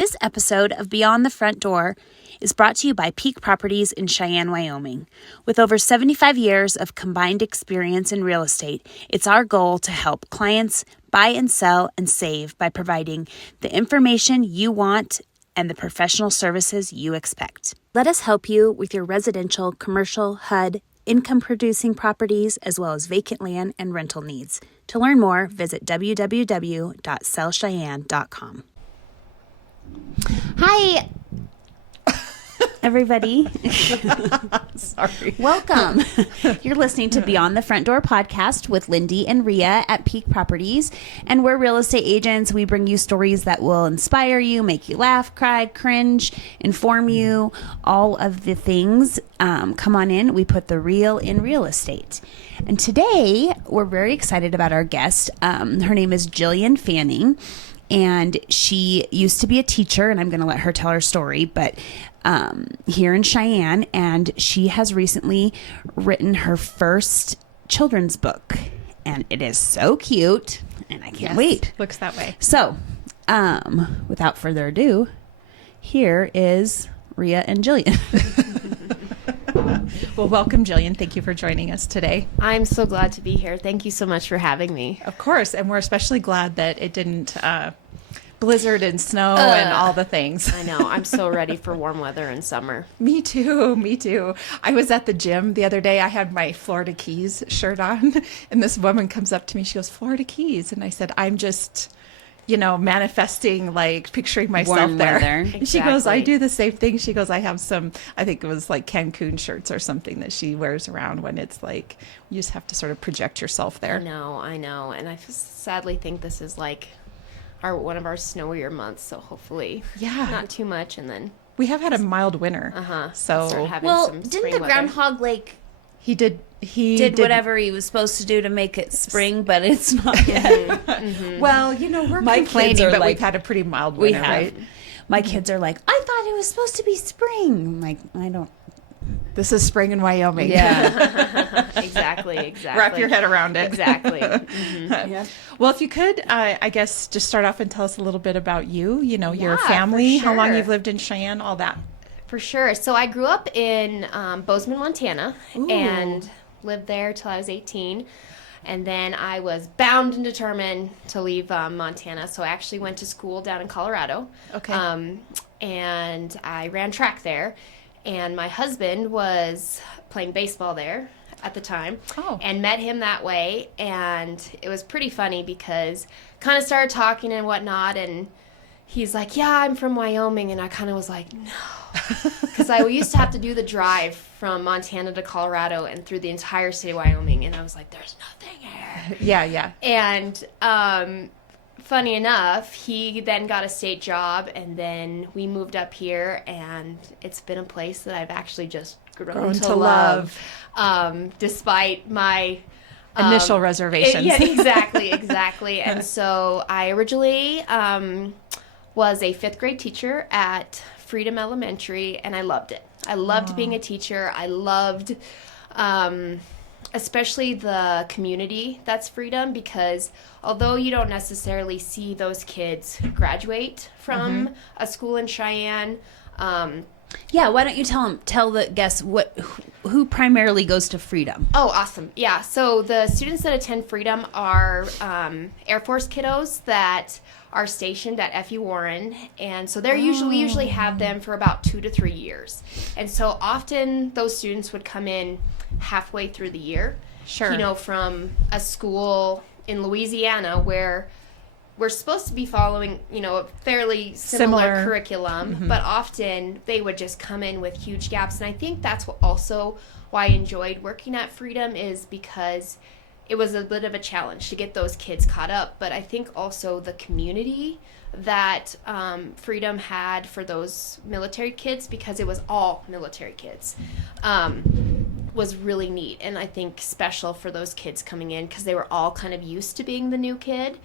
This episode of Beyond the Front Door is brought to you by Peak Properties in Cheyenne, Wyoming. With over 75 years of combined experience in real estate, it's our goal to help clients buy and sell and save by providing the information you want and the professional services you expect. Let us help you with your residential, commercial, HUD, income-producing properties, as well as vacant land and rental needs. To learn more, visit www.sellcheyenne.com. Hi, everybody. Sorry. Welcome. You're listening to Beyond the Front Door Podcast with Lindy and Rhea at Peak Properties. And we're real estate agents. We bring you stories that will inspire you, make you laugh, cry, cringe, inform you, all of the things. Come on in. We put the real in real estate. And today, we're very excited about our guest. Her name is Jillian Fanning. And she used to be a teacher, and I'm going to let her tell her story, but here in Cheyenne, and she has recently written her first children's book, and it is so cute, and I can't wait. Looks that way. So, without further ado, here is Rhea and Jillian. Well, welcome, Jillian. Thank you for joining us today. I'm so glad to be here. Thank you so much for having me. Of course, and we're especially glad that it didn't blizzard and snow and all the things. I know. I'm so ready for warm weather and summer. Me too. Me too. I was at the gym the other day. I had my Florida Keys shirt on, and this woman comes up to me. She goes, "Florida Keys," and I said, "I'm just, manifesting, like picturing myself Warm there." weather. And she goes, "I do the same thing." She goes, "I have some, I think it was like Cancun shirts or something that she wears around when it's like, you just have to sort of project yourself there." I know. And I sadly think this is like one of our snowier months. So hopefully not too much. And then we have had a mild winter. So, didn't the groundhog he did whatever he was supposed to do to make it spring, but it's not yet. Well, we're complaining, but we've had a pretty mild winter, right? My kids are like, "I thought it was supposed to be spring." I'm like, I don't. This is spring in Wyoming. Yeah. Exactly. Wrap your head around it. Exactly. Yeah. Well, if you could, I guess, just start off and tell us a little bit about you, your family, for how long sure. you've lived in Cheyenne, all that. For sure. So I grew up in Bozeman, Montana, and lived there till I was 18. And then I was bound and determined to leave Montana. So I actually went to school down in Colorado. Okay. And I ran track there. And my husband was playing baseball there at the time. And met him that way. And it was pretty funny because kind of started talking and whatnot. And he's like, "Yeah, I'm from Wyoming." And I kind of was like, "No." Because I used to have to do the drive from Montana to Colorado and through the entire state of Wyoming. And I was like, "There's nothing here." Yeah. And funny enough, he then got a state job, and then we moved up here, and it's been a place that I've actually just grown to love. Despite my initial reservations. Yeah, exactly. And so I originally was a 5th grade teacher at Freedom Elementary, and I loved it. I loved being a teacher. I loved especially the community that's Freedom, because although you don't necessarily see those kids graduate from a school in Cheyenne. Why don't you tell the guests who primarily goes to Freedom? Oh, awesome. Yeah, so the students that attend Freedom are Air Force kiddos that are stationed at F.U. Warren, and so we usually have them for about 2 to 3 years. And so often those students would come in halfway through the year. Sure. From a school in Louisiana where we're supposed to be following, a fairly similar curriculum, but often they would just come in with huge gaps. And I think that's also why I enjoyed working at Freedom, is because it was a bit of a challenge to get those kids caught up. But I think also the community that Freedom had for those military kids, because it was all military kids, was really neat. And I think special for those kids coming in, because they were all kind of used to being the new kid,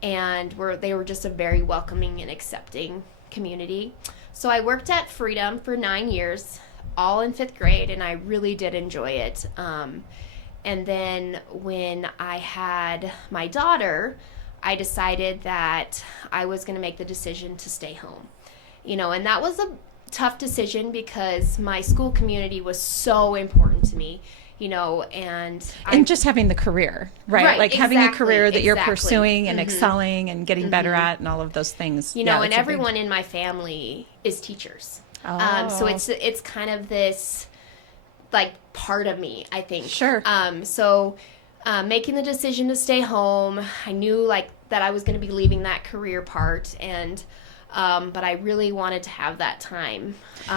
and they were just a very welcoming and accepting community. So I worked at Freedom for 9 years, all in 5th grade, and I really did enjoy it. And then when I had my daughter, I decided that I was going to make the decision to stay home. and that was a tough decision because my school community was so important to me, and just having the career, right? Like having a career that you're pursuing and excelling and getting better at and all of those things. And everyone in my family is teachers. So it's kind of this like part of me, I think. Sure. So making the decision to stay home, I knew like that I was going to be leaving that career part, and but I really wanted to have that time.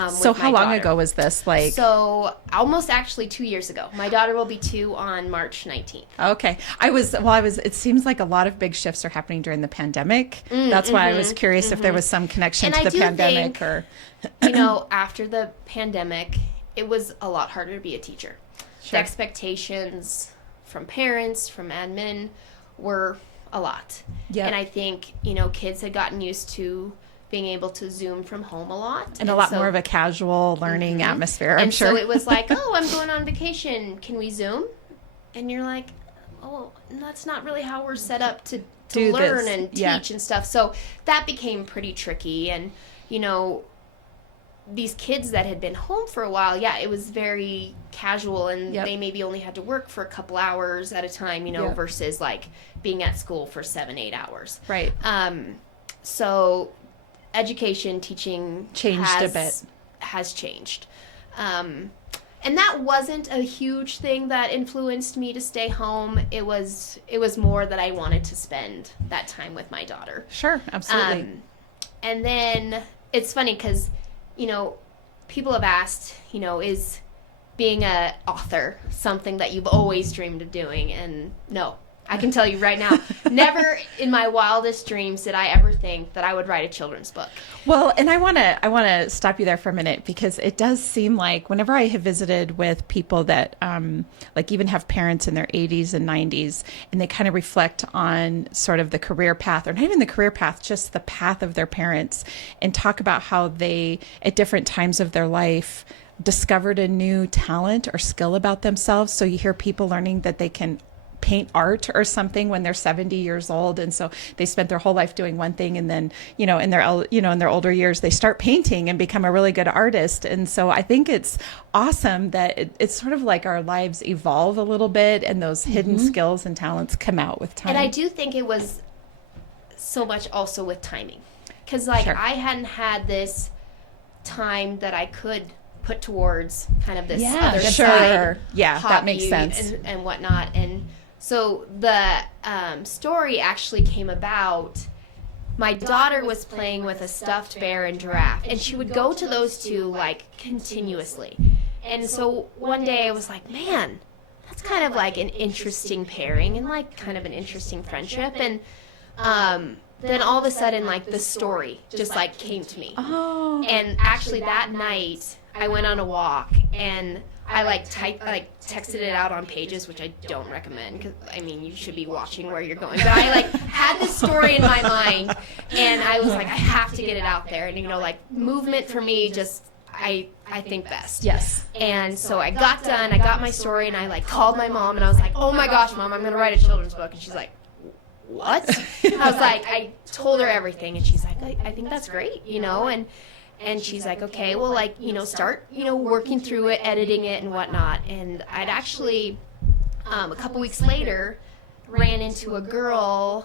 So how long ago was this? Like, so almost actually 2 years ago. My daughter will be 2 on March 19th. Okay. It seems like a lot of big shifts are happening during the pandemic. That's why I was curious if there was some connection to the pandemic think, after the pandemic, it was a lot harder to be a teacher. Sure. The expectations from parents, from admin were a lot. Yep. And I think, kids had gotten used to being able to Zoom from home a lot. And a lot more of a casual learning atmosphere, I'm sure. So it was like, oh, I'm going on vacation. Can we Zoom? And you're like, oh, that's not really how we're set up to learn and teach and stuff. So that became pretty tricky. And, these kids that had been home for a while, it was very casual, and they maybe only had to work for a couple hours at a time, versus like being at school for 7-8 hours. Right. So education, teaching changed a bit. Has changed. And that wasn't a huge thing that influenced me to stay home. It was more that I wanted to spend that time with my daughter. Sure, absolutely. And then it's funny because, people have asked, is being an author something that you've always dreamed of doing? And no, I can tell you right now, never in my wildest dreams did I ever think that I would write a children's book. Well, and I want to stop you there for a minute, because it does seem like whenever I have visited with people that like even have parents in their 80s and 90s, and they kind of reflect on sort of the career path, or not even the career path, just the path of their parents, and talk about how they at different times of their life discovered a new talent or skill about themselves. So you hear people learning that they can paint art or something when they're 70 years old, and so they spent their whole life doing one thing, and then in their older years they start painting and become a really good artist. And so I think it's awesome that it's sort of like our lives evolve a little bit, and those hidden skills and talents come out with time. And I do think it was so much also with timing, because I hadn't had this time that I could put towards kind of this other side that makes sense and whatnot. And so the story actually came about, my daughter was playing with a stuffed bear and giraffe, and she would go to those two like continuously. And so one day I was like, man, that's kind of like an interesting pairing and like kind of an interesting friendship. And then all of a sudden, like, the story just like came to me. Oh. And actually that night I went on a walk, and I texted it out on Pages, which I don't recommend, because you should be watching where you're going. But I had this story in my mind, and I was like, I have to get it out there. And movement for me, just I think best. Yes. And so I got done. I got my story, and I called my mom, and I was like, oh my gosh, Mom, I'm gonna write a children's book. And she's like, what? I was like, I told her everything, and she's like, I think that's great, and she's like, okay, well, start, working through it, editing it and whatnot. And I'd actually, a couple weeks later, ran into a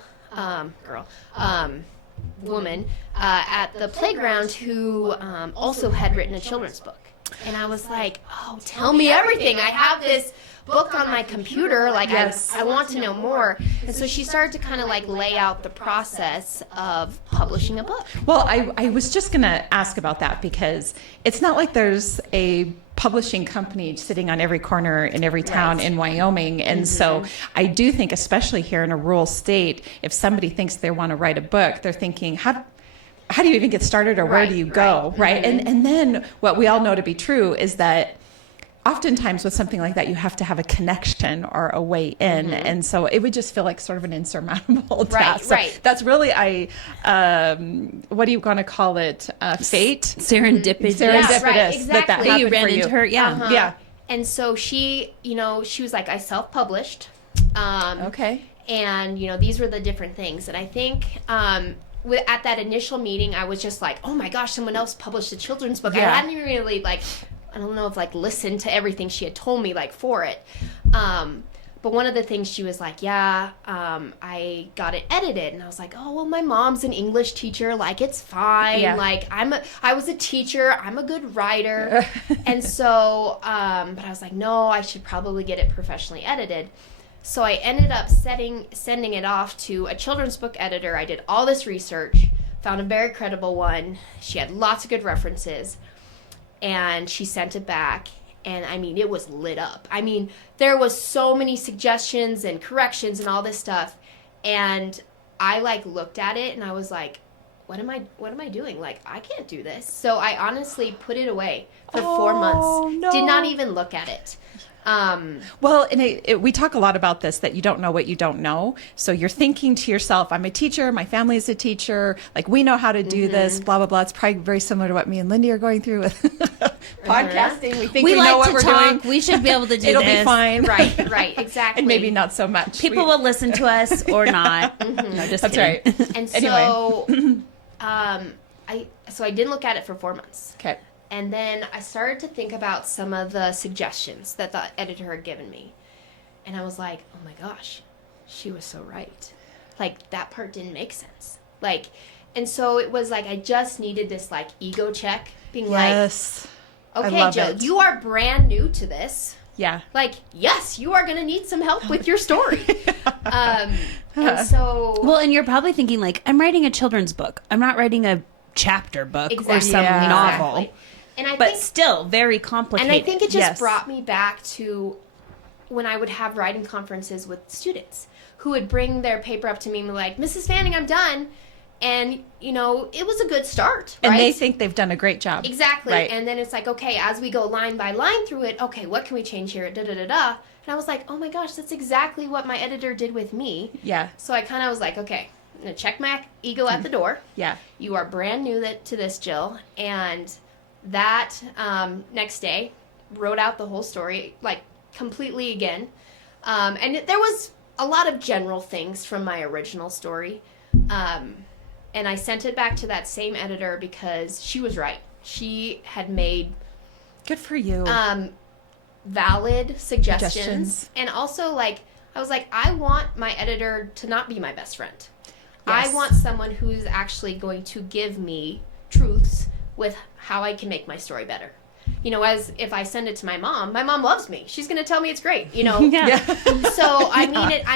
woman at the playground who also had written a children's book. And I was like, oh, tell me everything. I have this book on my computer, I want to know more. And so she started to kind of lay out the process of publishing a book. Well, I was just going to ask about that, because it's not like there's a publishing company sitting on every corner in every town in Wyoming. And so I do think, especially here in a rural state, if somebody thinks they want to write a book, they're thinking, how do you even get started, or where do you go, right? And then what we all know to be true is that oftentimes with something like that, you have to have a connection or a way in. And so it would just feel like sort of an insurmountable task. Right. So that's really, what are you going to call it? Fate? Serendipitous. Exactly. That happened you ran for into her. Yeah. Yeah. And so she, she was like, I self-published. Okay. And, these were the different things. And I think at that initial meeting, I was just like, oh my gosh, someone else published a children's book. Yeah. I hadn't really, like, I don't know if, like, listened to everything she had told me, like, for it. But one of the things she was like, I got it edited. And I was like, oh, well, my mom's an English teacher. Like, it's fine. Yeah. Like, I was a teacher. I'm a good writer. And so, but I was like, no, I should probably get it professionally edited. So I ended up sending it off to a children's book editor. I did all this research, found a very credible one. She had lots of good references. And she sent it back. And, I mean, it was lit up. I mean, there was so many suggestions and corrections and all this stuff. And I, like, looked at it and I was like, what am I doing? Like, I can't do this. So I honestly put it away for 4 months. No. Did not even look at it. Well, and we talk a lot about this, that you don't know what you don't know. So you're thinking to yourself, I'm a teacher, my family is a teacher, like we know how to do this, blah, blah, blah. It's probably very similar to what me and Lindy are going through with podcasting. We think we know what we're doing. We should be able to do It'll this. be fine. Right, exactly. And maybe not so much. People will listen to us or not. No, just That's kidding. right. And Anyway. so I didn't look at it for 4 months. Okay. And then I started to think about some of the suggestions that the editor had given me. And I was like, oh my gosh, she was so right. Like, that part didn't make sense. Like, and so it was like I just needed this, like, ego check, being Yes. like, I okay, love Jill, it. you are brand new to this. Yeah. Like, yes, you are going to need some help with your story. And so... Well, and you're probably thinking, like, I'm writing a children's book. I'm not writing a chapter book or some Yeah. novel. Exactly. And I But think, still very complicated. and I think it just Yes. brought me back to when I would have writing conferences with students who would bring their paper up to me and be like, Mrs. Fanning, I'm done. And, you know, it was a good start, right? And they think they've done a great job. Exactly. Right. And then it's like, okay, as we go line by line through it, okay, what can we change here? Da-da-da-da. And I was like, oh my gosh, that's exactly what my editor did with me. Yeah. So I kind of was like, okay, I'm going to check my ego at the door. Yeah. You are brand new to this, Jill. And that next day, wrote out the whole story, like, completely again. And there was a lot of general things from my original story. And I sent it back to that same editor because she was right. She had made Good for you. valid suggestions. Suggestions. And also, like, I was like, I want my editor to not be my best friend. I Yes. want someone who's actually going to give me truths with how I can make my story better. You know, as if I send it to my mom loves me. She's going to tell me it's great, you know. Yeah. So I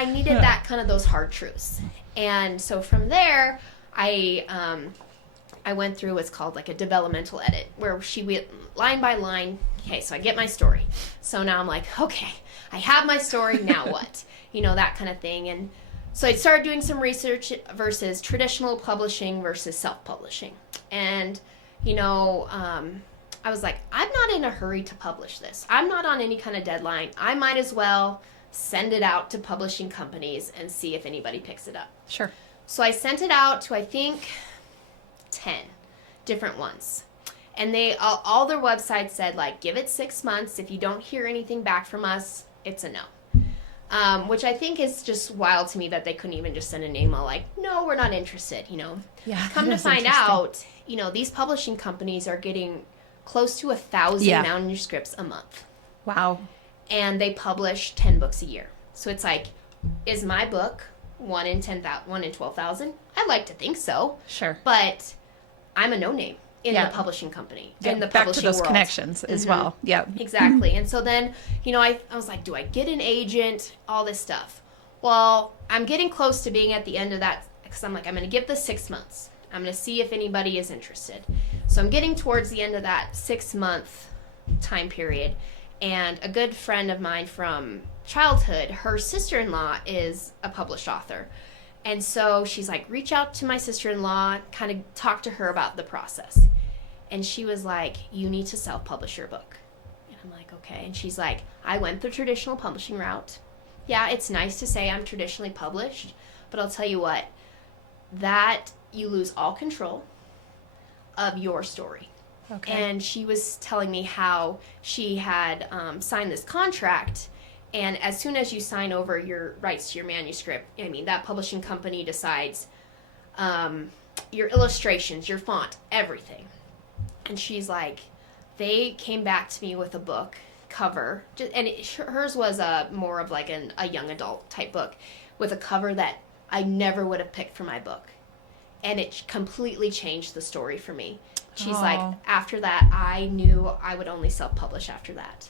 needed that kind of those hard truths. And so from there, I went through what's called like a developmental edit, where she went line by line. Okay, so I get my story. So now I'm like, okay, I have my story. Now what? You know, that kind of thing. And so I started doing some research versus traditional publishing versus self-publishing. And, you know, I was like, I'm not in a hurry to publish this. I'm not on any kind of deadline. I might as well send it out to publishing companies and see if anybody picks it up. Sure. So I sent it out to, I think, 10 different ones. And they all their websites said, like, give it 6 months. If you don't hear anything back from us, it's a no. Which I think is just wild to me that they couldn't even just send an email like, no, we're not interested, you know. Yeah. Come to that's find interesting. out, you know, these publishing companies are getting close to 1,000 Yeah. manuscripts a month. Wow. And they publish 10 books a year. So it's like, is my book 1 in 12,000? I'd like to think so. Sure. But I'm a no-name in Yeah. the publishing company, Yeah, in the back publishing to those world. connections as well. Yeah. Exactly. And so then, you know, I was like, do I get an agent? All this stuff. Well, I'm getting close to being at the end of that because I'm like, I'm going to give this 6 months. I'm going to see if anybody is interested. So I'm getting towards the end of that 6-month time period. And a good friend of mine from childhood, her sister-in-law is a published author. And so she's like, reach out to my sister-in-law, kind of talk to her about the process. And she was like, you need to self-publish your book. And I'm like, okay. And she's like, I went the traditional publishing route. Yeah, it's nice to say I'm traditionally published, but I'll tell you what, that you lose all control of your story. Okay. And she was telling me how she had signed this contract, and as soon as you sign over your rights to your manuscript, I mean, that publishing company decides your illustrations, your font, everything. And she's like, they came back to me with a book cover, and hers was more of like a young adult type book with a cover that I never would have picked for my book. And it completely changed the story for me. She's like, after that, I knew I would only self-publish after that.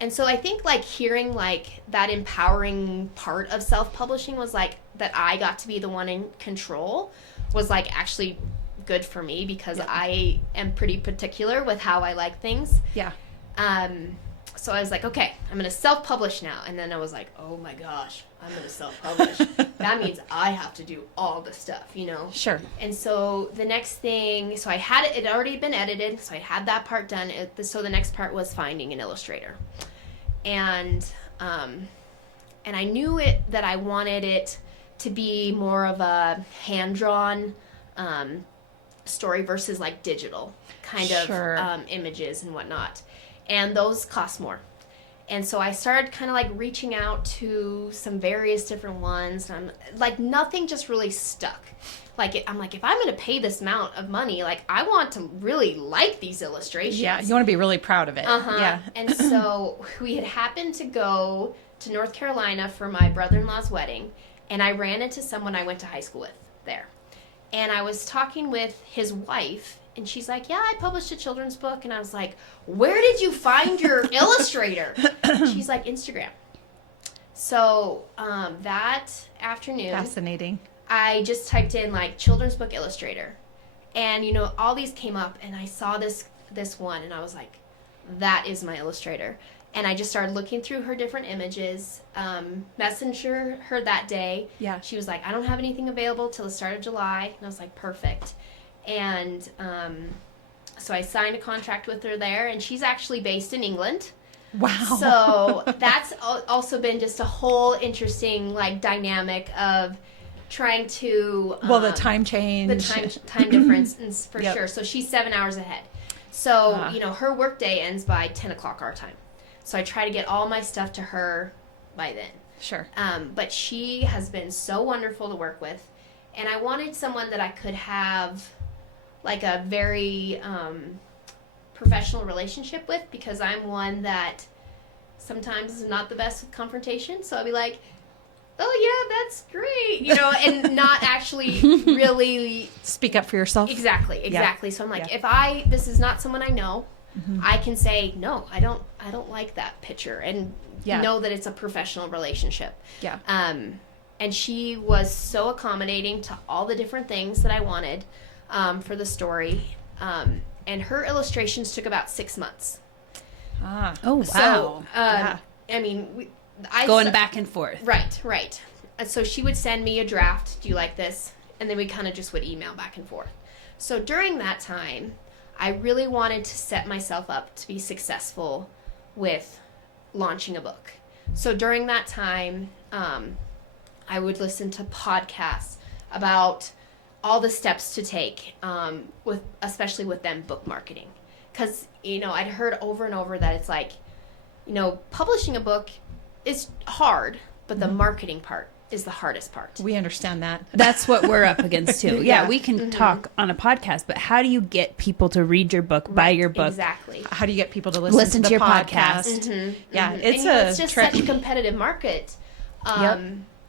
And so I think like hearing like that empowering part of self-publishing was like that I got to be the one in control was like actually good for me because I am pretty particular with how I like things. Yeah. So I was like, okay, I'm going to self-publish now. And then I was like, oh my gosh, I'm going to self-publish. That means I have to do all the stuff, you know? Sure. And so the next thing, so I had it had already been edited, so I had that part done. So the next part was finding an illustrator. And I knew that I wanted it to be more of a hand-drawn story versus like digital kind of images and whatnot. And those cost more. And so I started kind of like reaching out to some various different ones. And I'm like, nothing just really stuck. I'm like, if I'm going to pay this amount of money, like I want to really like these illustrations. Yeah, you want to be really proud of it. Yeah. And so we had happened to go to North Carolina for my brother-in-law's wedding. And I ran into someone I went to high school with there. And I was talking with his wife. And she's like, yeah, I published a children's book. And I was like, where did you find your illustrator? She's like, Instagram. So that afternoon, fascinating. I just typed in like children's book illustrator. And, you know, all these came up. And I saw this one. And I was like, that is my illustrator. And I just started looking through her different images. Messenger her that day. Yeah. She was like, I don't have anything available till the start of July. And I was like, perfect. And so I signed a contract with her there, and she's actually based in England. Wow. So that's also been just a whole interesting like dynamic of trying to the time change, the time difference for Yep. sure. So she's 7 hours ahead. So you know her work day ends by 10 o'clock our time. So I try to get all my stuff to her by then. Sure. But she has been so wonderful to work with, and I wanted someone that I could have like a very professional relationship with, because I'm one that sometimes is not the best with confrontation. So I'll be like, oh yeah, that's great, you know, and not actually really speak up for yourself. Exactly. Yeah. So I'm like, if this is not someone I know, I can say, no, I don't like that picture, and know that it's a professional relationship. Yeah. And she was so accommodating to all the different things that I wanted for the story. And her illustrations took about 6 months. Oh, wow. So, I mean, going back and forth. Right. So she would send me a draft. Do you like this? And then we kind of just would email back and forth. So during that time, I really wanted to set myself up to be successful with launching a book. So during that time, I would listen to podcasts about all the steps to take, especially with them book marketing. Because, you know, I'd heard over and over that it's like, you know, publishing a book is hard, but the marketing part is the hardest part. We understand that. That's what we're up against too. Yeah, we can talk on a podcast, but how do you get people to read your book, buy your book? Exactly. How do you get people to listen to your podcast? Yeah, it's it's just such a competitive market.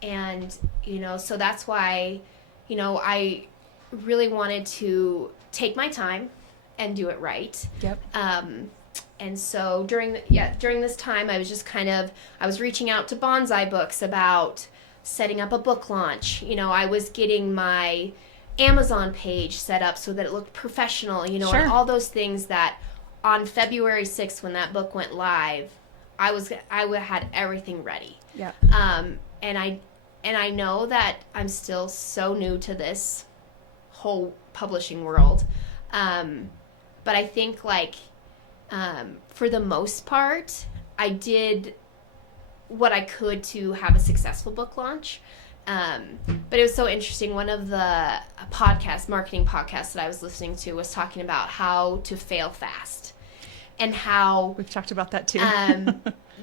And, you know, so that's why, you know, I really wanted to take my time and do it right. Yep. And so during this time, I was just I was reaching out to Bonsai Books about setting up a book launch. You know, I was getting my Amazon page set up so that it looked professional, you know, and all those things that on February 6th, when that book went live, I had everything ready. Yeah. And I know that I'm still so new to this whole publishing world. But I think for the most part, I did what I could to have a successful book launch. But it was so interesting. One of the marketing podcasts that I was listening to was talking about how to fail fast, and how we've talked about that too.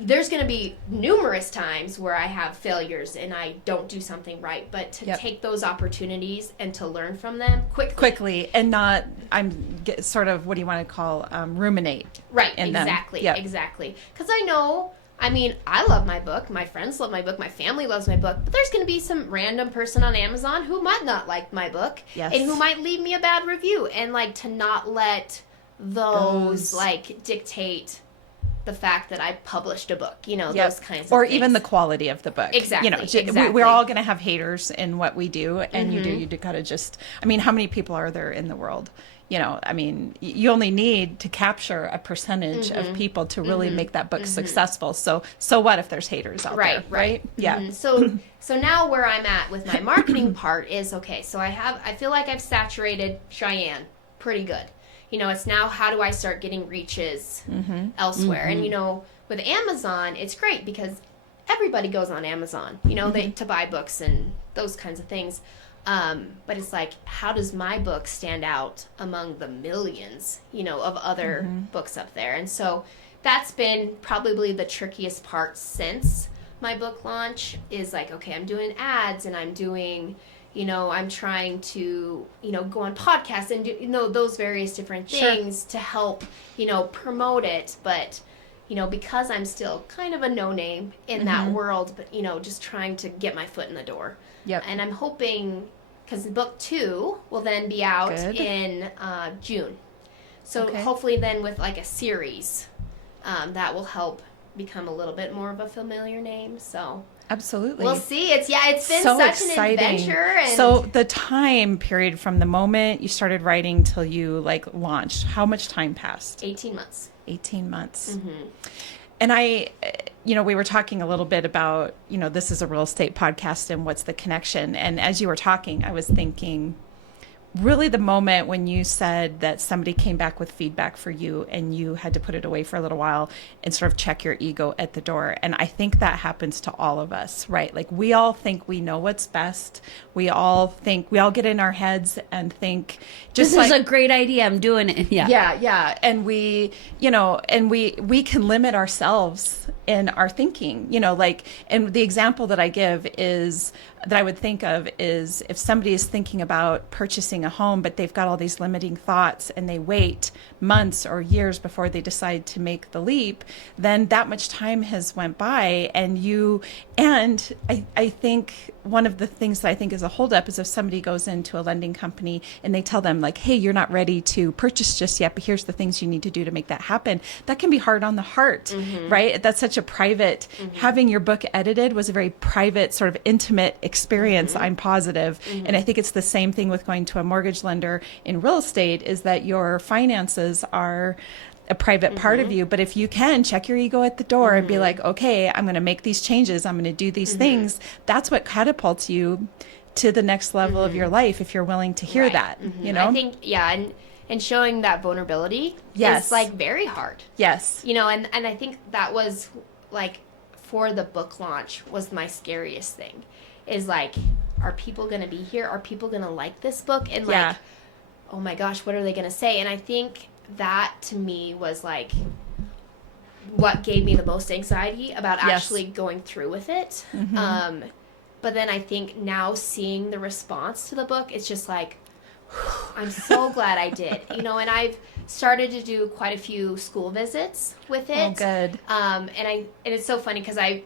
there's going to be numerous times where I have failures and I don't do something right, but to take those opportunities and to learn from them quickly and not sort of, what do you want to call, ruminate. Right, in exactly, them. Yep. Exactly. Because I mean, I love my book, my friends love my book, my family loves my book, but there's going to be some random person on Amazon who might not like my book and who might leave me a bad review, and like to not let those like dictate the fact that I published a book, those kinds of or things. even the quality of the book. Exactly. Exactly. We're all going to have haters in what we do, and you do gotta just, I mean, how many people are there in the world? I mean, you only need to capture a percentage of people to really make that book successful. So what if there's haters out there, right? Yeah. So now where I'm at with my marketing part is, okay, so I feel like I've saturated Cheyenne pretty good. It's now, how do I start getting reaches elsewhere? And, with Amazon, it's great because everybody goes on Amazon, to buy books and those kinds of things. But it's like, how does my book stand out among the millions, of other books up there? And so that's been probably the trickiest part since my book launch, is like, okay, I'm doing ads and I'm doing, I'm trying to, go on podcasts and do, those various different things to help, promote it. But, because I'm still kind of a no-name in that world, but, just trying to get my foot in the door. Yep. And I'm hoping, because book 2 will then be out in June. So hopefully then with like a series, that will help become a little bit more of a familiar name. So absolutely, we'll see. It's been so such exciting. an adventure. And so the time period from the moment you started writing till you like launched, how much time passed? 18 months. 18 months. And we were talking a little bit about, this is a real estate podcast and what's the connection. And as you were talking, I was thinking, really the moment when you said that somebody came back with feedback for you and you had to put it away for a little while and sort of check your ego at the door. And I think that happens to all of us, right? Like, we all think we know what's best. We all get in our heads and think, this is a great idea, I'm doing it. Yeah. And we can limit ourselves in our thinking, and the example that I would think of is, if somebody is thinking about purchasing a home, but they've got all these limiting thoughts and they wait months or years before they decide to make the leap, then that much time has went by. And I think one of the things that I think is a holdup is if somebody goes into a lending company and they tell them like, hey, you're not ready to purchase just yet, but here's the things you need to do to make that happen. That can be hard on the heart, right? That's such a private, having your book edited was a very private, sort of intimate experience, I'm positive. And I think it's the same thing with going to a mortgage lender in real estate, is that your finances are a private part of you. But if you can check your ego at the door and be like, okay, I'm going to make these changes, I'm going to do these things, that's what catapults you to the next level of your life, if you're willing to hear that, I think, and showing that vulnerability is like very hard. Yes. And I think that was like, for the book launch, was my scariest thing, is like, are people going to be here? Are people going to like this book? And like, oh my gosh, what are they going to say? And I think that to me was like what gave me the most anxiety about actually going through with it. But then I think now seeing the response to the book, it's just like, I'm so glad I did. And I've started to do quite a few school visits with it. Oh, good. And it's so funny because I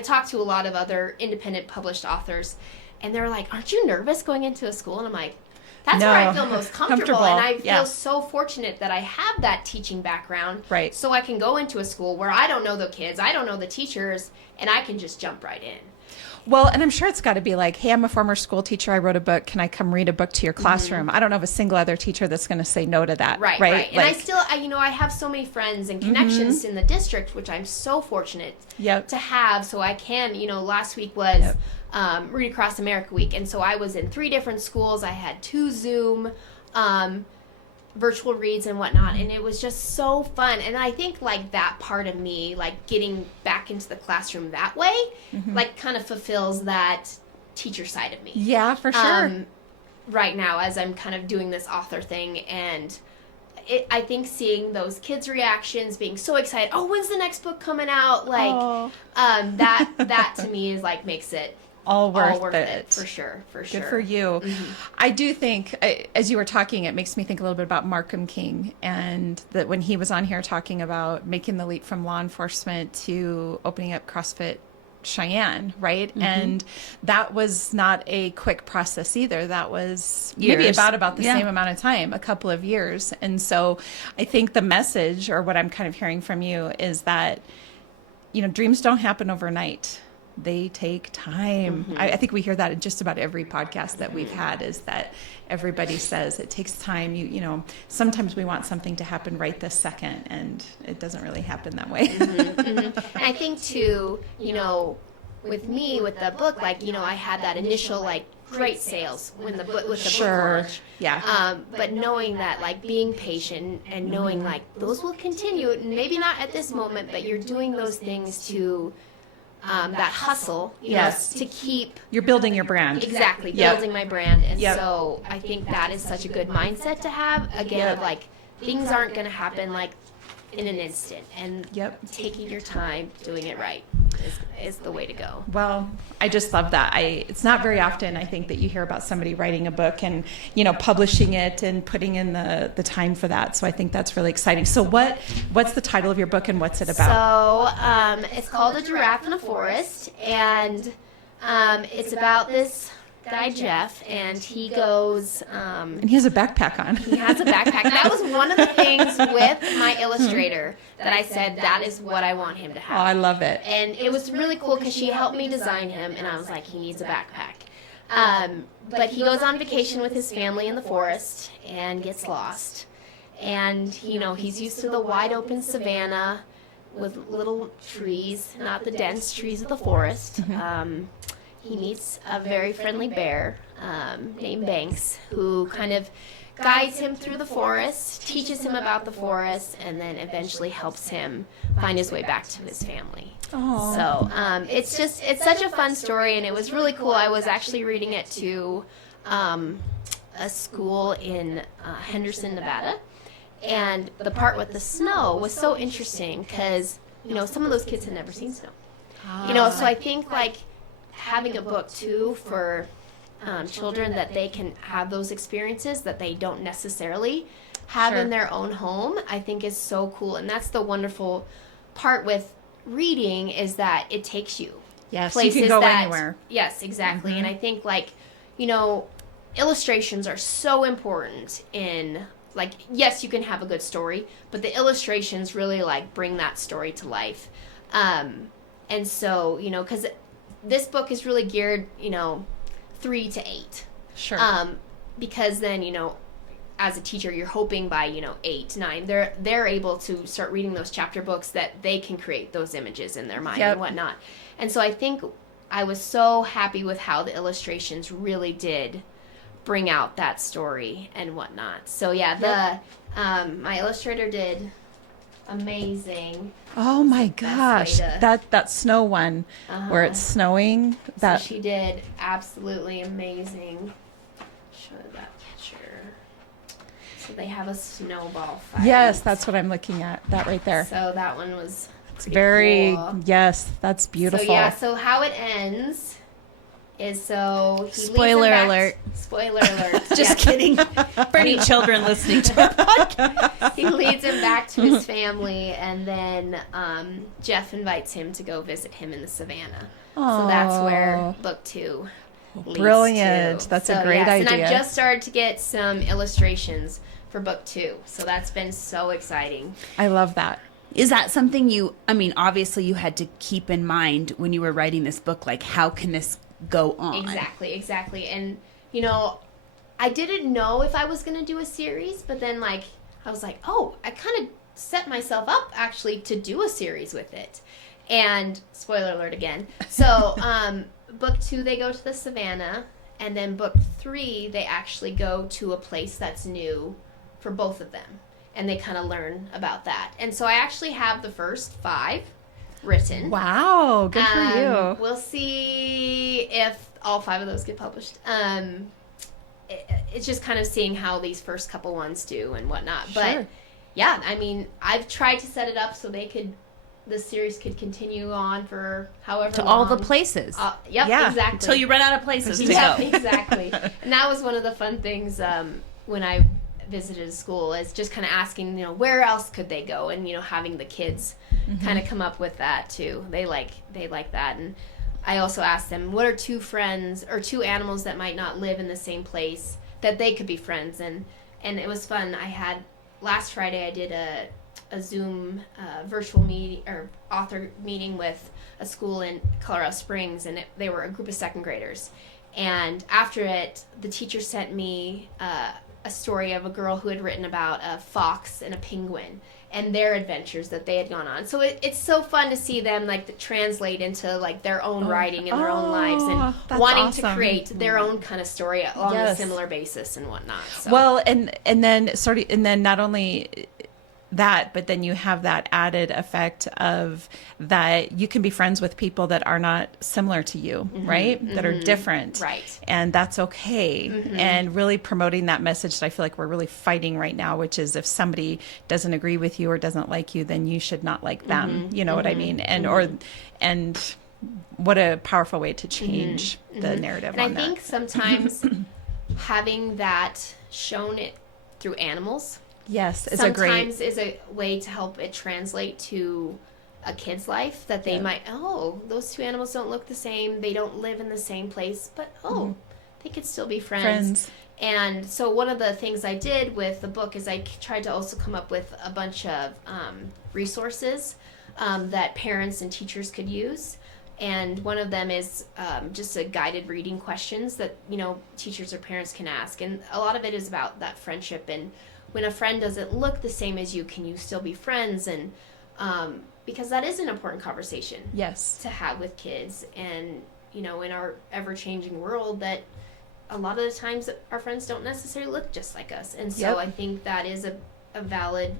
talked to a lot of other independent published authors, and they're like, aren't you nervous going into a school? And I'm like, that's where I feel most comfortable. And I feel so fortunate that I have that teaching background. Right. So I can go into a school where I don't know the kids, I don't know the teachers, and I can just jump right in. Well, and I'm sure it's got to be like, hey, I'm a former school teacher. I wrote a book. Can I come read a book to your classroom? I don't know of a single other teacher that's going to say no to that. Right. And like, I have so many friends and connections in the district, which I'm so fortunate to have. So I can, last week was Read Across America Week. And so I was in 3 different schools. I had 2 Zoom virtual reads and whatnot, and it was just so fun. And I think like that part of me, like getting back into the classroom that way, like kind of fulfills that teacher side of me. Yeah, for sure. Right now, as I'm kind of doing this author thing, and I think seeing those kids' reactions, being so excited, oh, when's the next book coming out? Like, that to me is like makes it all worth it. For sure. Good for you. Mm-hmm. I do think, as you were talking, it makes me think a little bit about Markham King, and that when he was on here talking about making the leap from law enforcement to opening up CrossFit Cheyenne, right? Mm-hmm. And that was not a quick process either. That was maybe about the same amount of time, a couple of years. And so I think the message, or what I'm kind of hearing from you, is that, dreams don't happen overnight. They take time. Mm-hmm. I think we hear that in just about every podcast that we've had, is that everybody says it takes time. Sometimes we want something to happen right this second, and it doesn't really happen that way. Mm-hmm, mm-hmm. And I think too, with me, with the book, like, I had that initial, like, great sales with the book launch. Yeah. But knowing that, like, being patient and knowing, like, those will continue, maybe not at this moment, but you're doing those things to... that hustle, to keep... You're building your brand. Exactly, building my brand. And so I think that is such a good mindset to have, again, of like, things aren't going to happen like in an instant. And taking your time, doing it right is the way to go. Well, I just love that. It's not very often, I think, that you hear about somebody writing a book and, publishing it and putting in the time for that. So I think that's really exciting. So what's the title of your book, and what's it about? So it's called A Giraffe in a Forest, and it's about this guy, Jeff, and he goes... and he has a backpack on. He has a backpack. That was one of the things with my illustrator that I said, that is what I want him to have. Oh, I love it. And it was really cool because she helped me design him, and I was like, he needs a backpack. But he goes on vacation with his family in the forest and gets lost. And, he's used to the wide open savanna with little trees, not the dense trees of the forest. Mm-hmm. He meets a very friendly bear named Banks, who kind of guides him through the forest, teaches him about the forest, and then eventually helps him find his way back to his family. Aww. So it's such a fun story, and it was really cool. I was actually reading it to a school in Henderson, Nevada, and the part with the snow was so interesting because, some of those kids had never seen snow. So I think, like, having a book too for children, that they can have those experiences that they don't necessarily have in their own home, I think is so cool. And that's the wonderful part with reading, is that it takes you places you can go anywhere. Yes, exactly. Mm-hmm. And I think, like, illustrations are so important in, like, yes, you can have a good story, but the illustrations really, like, bring that story to life. And so, because this book is really geared, 3 to 8. Sure. Because then, as a teacher, you're hoping by, 8, 9, they're able to start reading those chapter books that they can create those images in their mind and whatnot. And so I think I was so happy with how the illustrations really did bring out that story and whatnot. So my illustrator did amazing. Oh my gosh, that snow one where it's snowing. So she did absolutely amazing. Show that picture. So they have a snowball fight. Yes, that's what I'm looking at. That right there. So that one was very cool. Yes, that's beautiful. So how it ends is he Spoiler alert. Spoiler alert. Just kidding. For any children listening to our podcast. He leads him back to his family, and then Jeff invites him to go visit him in the savannah. Aww. So that's where book 2 leads Brilliant. to. That's a great idea. And I've just started to get some illustrations for book 2. So that's been so exciting. I love that. Is that something obviously you had to keep in mind when you were writing this book, like, how can this go on? Exactly. And, I didn't know if I was going to do a series, but then, like, I was like, oh, I kind of set myself up, actually, to do a series with it. And, spoiler alert again. So, book 2, they go to the savannah, and then book 3, they actually go to a place that's new for both of them. And they kind of learn about that. And so I actually have the first 5 written. Wow, good for you. We'll see if all 5 of those get published. it's just kind of seeing how these first couple ones do and whatnot. Sure. But yeah, I mean, I've tried to set it up so the series could continue on for however to long. all the places. Exactly. Until you run out of places to Yeah, go. exactly. And that was one of the fun things when I visited a school, is just kind of asking, where else could they go, and having the kids kind of come up with that too. They like that. And I also asked them, what are two friends or two animals that might not live in the same place that they could be friends? And it was fun. Last Friday I did a Zoom virtual meeting or author meeting with a school in Colorado Springs, and they were a group of second graders. And after it, the teacher sent me a story of a girl who had written about a fox and a penguin and their adventures that they had gone on. So it's so fun to see them translate into their own writing and their own lives, and wanting to create their own kind of story along a similar basis and whatnot. So. Well, and then not only that, but then you have that added effect of that you can be friends with people that are not similar to you, right? That are different. Right. And that's okay. And really promoting that message that I feel like we're really fighting right now, which is if somebody doesn't agree with you or doesn't like you, then you should not like them. You know what I mean? And what a powerful way to change the narrative on that. And I think sometimes having that shown it through animals sometimes is a way to help it translate to a kid's life, that they might, those two animals don't look the same, they don't live in the same place, but they could still be friends. And so one of the things I did with the book is I tried to also come up with a bunch of resources that parents and teachers could use. And one of them is just a guided reading questions that, teachers or parents can ask. And a lot of it is about that friendship, and when a friend doesn't look the same as you, can you still be friends? And because that is an important conversation to have with kids. And, in our ever-changing world, that a lot of the times our friends don't necessarily look just like us. And so I think that is a valid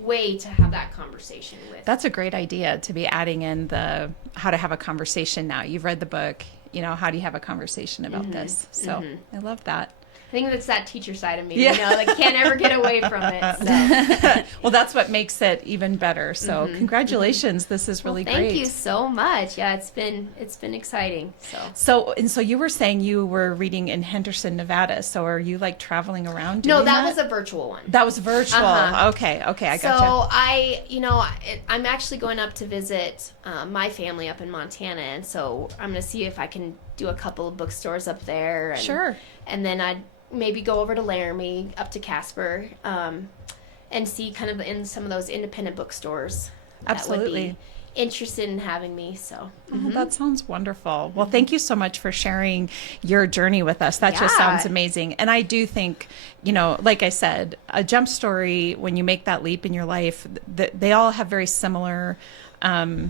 way to have that conversation with. That's a great idea, to be adding in the how to have a conversation now. You've read the book, how do you have a conversation about this? So I love that. I think that's that teacher side of me, that can't ever get away from it. So. Well, that's what makes it even better. So congratulations. This is really great. Thank you so much. Yeah, it's been exciting. So you were saying you were reading in Henderson, Nevada. So are you traveling around doing that was a virtual one. That was virtual. Okay, I gotcha. So I'm actually going up to visit my family up in Montana, and so I'm going to see if I can do a couple of bookstores up there. And, sure. And then I'd maybe go over to Laramie, up to Casper, and see kind of in some of those independent bookstores Absolutely. that would be interested in having me. So that sounds wonderful. Well, thank you so much for sharing your journey with us. That just sounds amazing. And I do think, like I said, a jump story, when you make that leap in your life, they all have very similar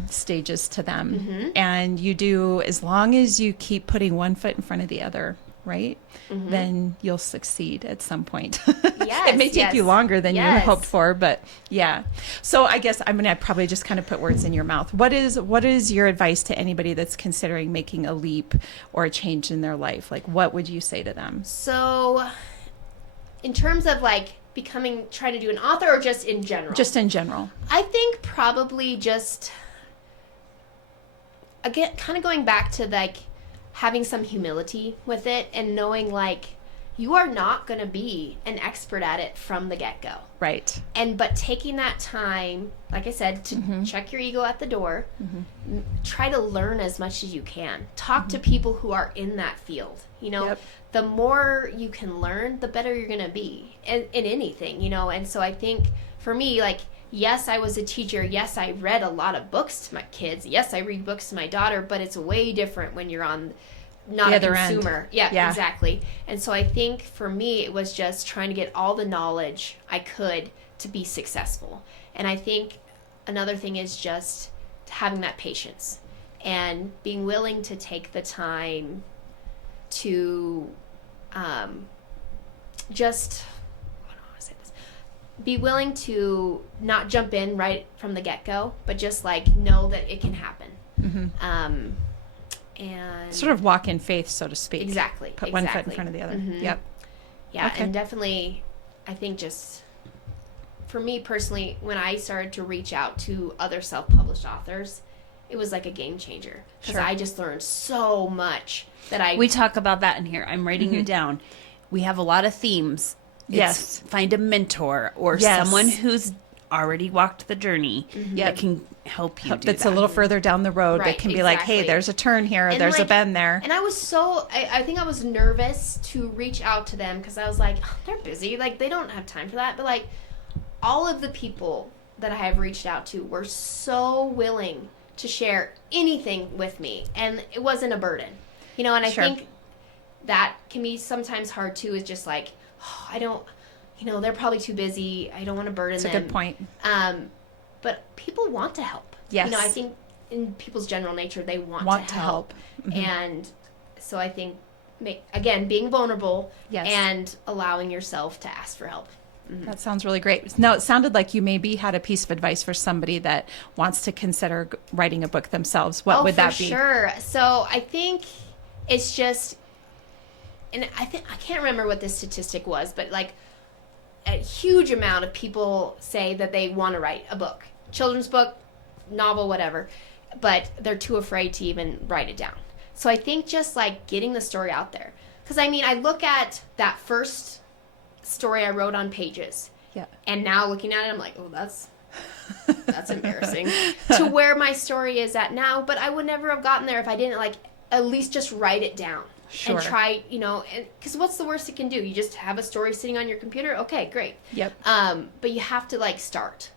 stages to them. And you do, as long as you keep putting one foot in front of the other, right? Then you'll succeed at some point. It may take you longer than you hoped for, but yeah. So I guess I probably just kind of put words in your mouth. What is your advice to anybody that's considering making a leap or a change in their life? What would you say to them? So in terms of trying to do an author, or just in general? Just in general. I think probably just, again, kind of going back to having some humility with it, and knowing you are not going to be an expert at it from the get-go. Right. But taking that time, like I said, to check your ego at the door, try to learn as much as you can. Talk to people who are in that field. The more you can learn, the better you're going to be in anything, And so I think for me, yes, I was a teacher. Yes, I read a lot of books to my kids. Yes, I read books to my daughter, but it's way different when you're on not a consumer. Yeah, exactly. And so I think for me, it was just trying to get all the knowledge I could to be successful. And I think another thing is just having that patience and being willing to take the time to be willing to not jump in right from the get-go, but just know that it can happen. And sort of walk in faith, so to speak. Exactly. Put one foot in front of the other. Yep. Yeah, Okay. and definitely, I think just for me personally, when I started to reach out to other self-published authors, it was like a game changer because Sure. I just learned so much that We talk about that in here. I'm writing it down. We have a lot of themes. Yes. Find a mentor or Yes. someone who's already walked the journey Yep. that can help you do That's that. a little further down the road that Right, can be like, hey, exactly. there's a turn here, And, there's a like, bend there. And I was I think I was nervous to reach out to them because I was like, oh, they're busy. Like, they don't have time for that. But, like, all of the people that I have reached out to were so willing to share anything with me. And it wasn't a burden. You know, and I Sure. think that can be sometimes hard, too, is just like, oh, I don't, you know, they're probably too busy. I don't want to burden It's them. a good point. But people want to help. Yes. You know, I think in people's general nature, they want to help. And so I think, again, being vulnerable Yes. and allowing yourself to ask for help. That sounds really great. No, it sounded like you maybe had a piece of advice for somebody that wants to consider writing a book themselves. What would that be? Sure. So I think it's just, and I can't remember what this statistic was, but like a huge amount of people say that they want to write a book, children's book, novel, whatever, but they're too afraid to even write it down. So I think just like getting the story out there. Because I mean, I look at that first story I wrote on Pages. Yeah. And now looking at it, I'm like, oh, that's embarrassing. To where my story is at now, but I would never have gotten there if I didn't like at least just write it down. Sure. And try, you know, because what's the worst it can do? You just have a story sitting on your computer. Okay, great. Yep. But you have to like start.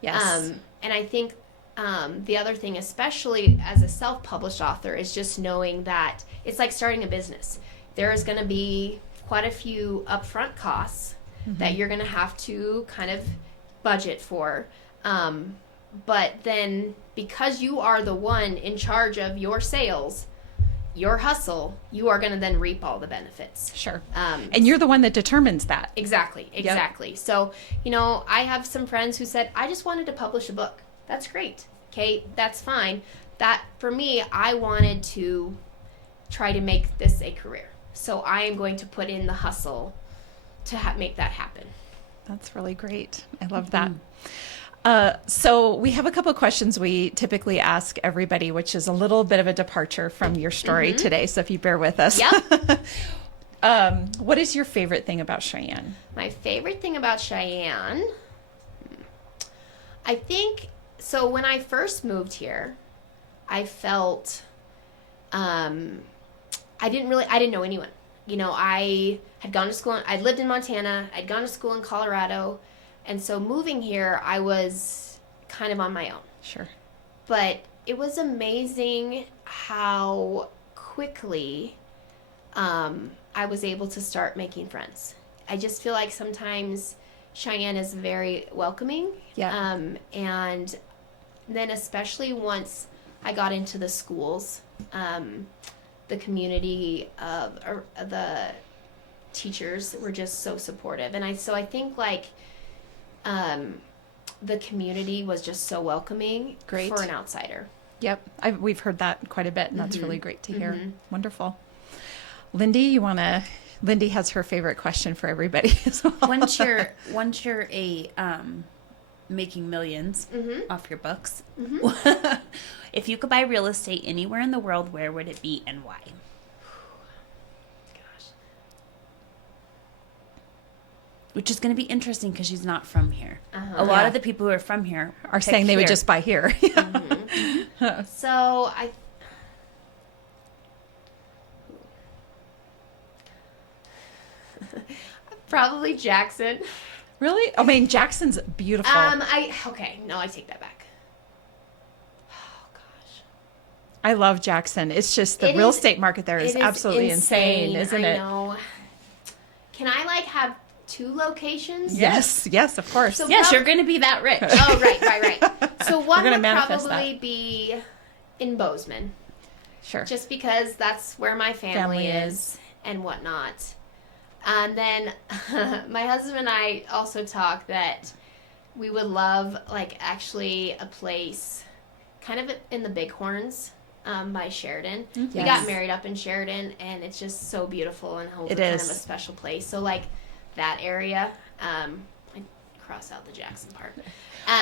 Yes. And I think the other thing, especially as a self-published author, is just knowing that it's like starting a business. There is going to be quite a few upfront costs that you're going to have to kind of budget for. But then because you are the one in charge of your sales, your hustle, you are going to then reap all the benefits. Sure. And you're the one that determines that. Exactly. So, you know, I have some friends who said, I just wanted to publish a book. That's great. Okay, that's fine. That, for me, I wanted to try to make this a career. So I am going to put in the hustle to make that happen. That's really great. I love that. So we have a couple of questions we typically ask everybody, which is a little bit of a departure from your story today. So if you bear with us. Yep. What is your favorite thing about Cheyenne? My favorite thing about Cheyenne, I think, so when I first moved here, I felt, I didn't know anyone. You know, I had gone to school, I'd lived in Montana, I'd gone to school in Colorado, and so moving here, I was kind of on my own. Sure. But it was amazing how quickly I was able to start making friends. I just feel like sometimes Cheyenne is very welcoming. Yeah. And then especially once I got into the schools, the community of the teachers were just so supportive. And I think like the community was just so welcoming. Great. For an outsider. Yep. We've heard that quite a bit, and that's really great to hear. Wonderful. Lindy, Lindy has her favorite question for everybody as well. Once you're a making millions off your books, if you could buy real estate anywhere in the world, where would it be and why? Gosh. Which is going to be interesting because she's not from here. A lot of the people who are from here Are saying they would just buy here. So probably Jackson. Really? I mean, Jackson's beautiful. I take that back. Oh gosh. I love Jackson. It's just the real estate market there is absolutely insane, isn't it? I know. Can I like have 2 locations? Yes, of course. So Yes, you're going to be that rich. Oh, right. So one gonna would manifest probably that. be in Bozeman, Sure. just because that's where my family is and whatnot. And then my husband and I also talk that we would love like actually a place kind of in the Bighorns. by Sheridan. Yes. We got married up in Sheridan, and it's just so beautiful and holds kind of a special place. So, like, that area, I cross out the Jackson part.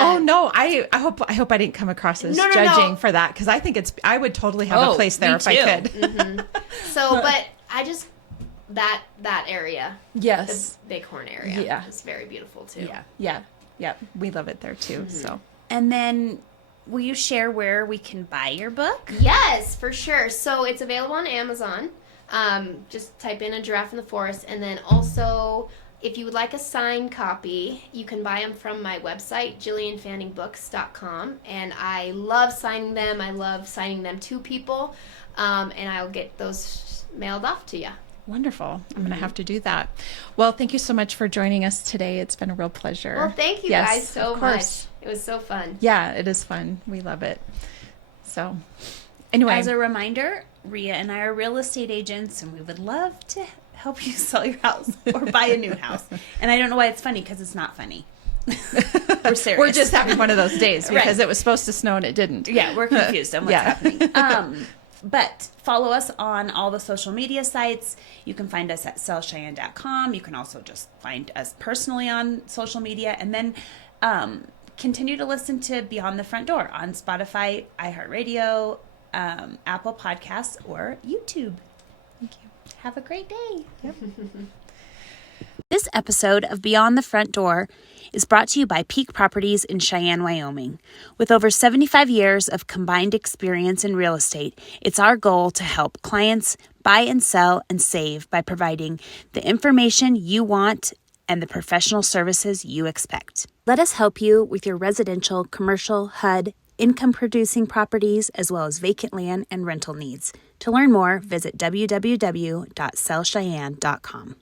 Oh no! I hope I didn't come across as judging for that, because I think I would totally have a place there if I could. Mm-hmm. So, but I just that area, yes, the Bighorn area, is very beautiful too. Yeah. We love it there too. Mm-hmm. So, and then will you share where we can buy your book? Yes, for sure. So it's available on Amazon. Just type in A Giraffe in the Forest, and then also, if you would like a signed copy, you can buy them from my website, JillianFanningBooks.com. And I love signing them. I love signing them to people. And I'll get those mailed off to you. Wonderful. I'm going to have to do that. Well, thank you so much for joining us today. It's been a real pleasure. Well, thank you guys so much. It was so fun. Yeah, it is fun. We love it. So, anyway. As a reminder, Rhea and I are real estate agents, and we would love to help you sell your house or buy a new house. And I don't know why it's funny, because it's not funny. We're serious. We're just having one of those days because it was supposed to snow and it didn't. Yeah, we're confused on what's happening. But follow us on all the social media sites. You can find us at sellcheyenne.com. You can also just find us personally on social media. And then continue to listen to Beyond the Front Door on Spotify, iHeartRadio, Apple Podcasts, or YouTube. Thank you. Have a great day. Yep. This episode of Beyond the Front Door is brought to you by Peak Properties in Cheyenne, Wyoming. With over 75 years of combined experience in real estate, it's our goal to help clients buy and sell and save by providing the information you want and the professional services you expect. Let us help you with your residential, commercial, HUD, income-producing properties, as well as vacant land and rental needs. To learn more, visit www.sellcheyenne.com.